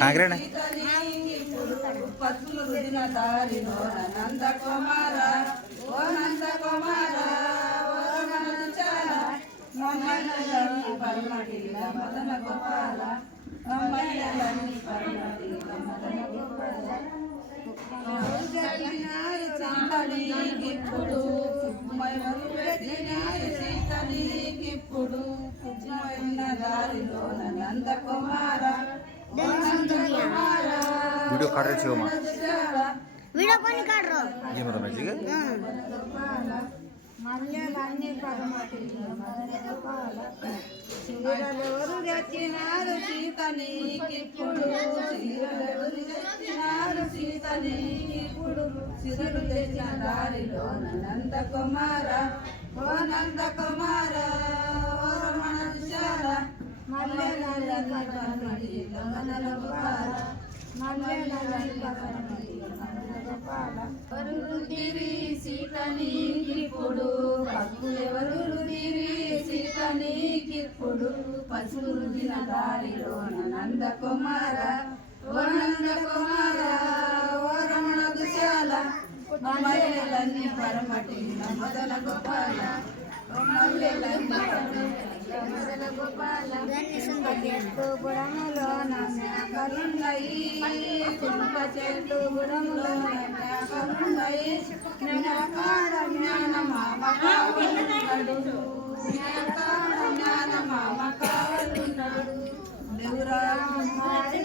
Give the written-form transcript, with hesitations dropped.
కాంగ్రేనా పత్తులు రుదిన దారిలో నంద కుమార ఓ నంద కుమార ఓ చాలా మమ్మల్ని పరమటిల మదన గోపాల మమ్మల్ని పరమటిల మదన గోపాల ఇప్పుడు సీతనీకిప్పుడు దారిలో నంద కుమార वीडियो काट रहे हो माँ वीडियो कौन काट रहा ये मतलब मैजिक है మల్లెలన్నీ పరమటిల మదన గోపాల చీరలెవరు తెచ్చినారు సీతనీకిప్పుడు చీరలెవరు తెచ్చినారు సీతనీకిప్పుడు సిరులు తెచ్చిన దారిలో నంద కుమార ఓ నంద కుమార ఓ రమణ విశాల మల్లెలన్నీ పరమటిల మదన గోపాల వరుదిరి సీతనీకిప్పుడు పసుపు ఎవరు రుదిరి సీతనీకిప్పుడు పసుపు రుదిన దారిలో నంద కుమార ఓ నంద కుమార ఓ రమణ దుశాల మల్లెలన్నీ పరమటిల మదన గోపాల మల్లెలన్నీ మదన గోపాల బుడములో మేకలున్నాయి చింత చెట్టు బుడములో మేకలున్నాయి జ్ఞానకార జ్ఞాన మామ కావలున్నాడు జ్ఞానకార జ్ఞాన మామ కావలున్నాడు దేవురాజు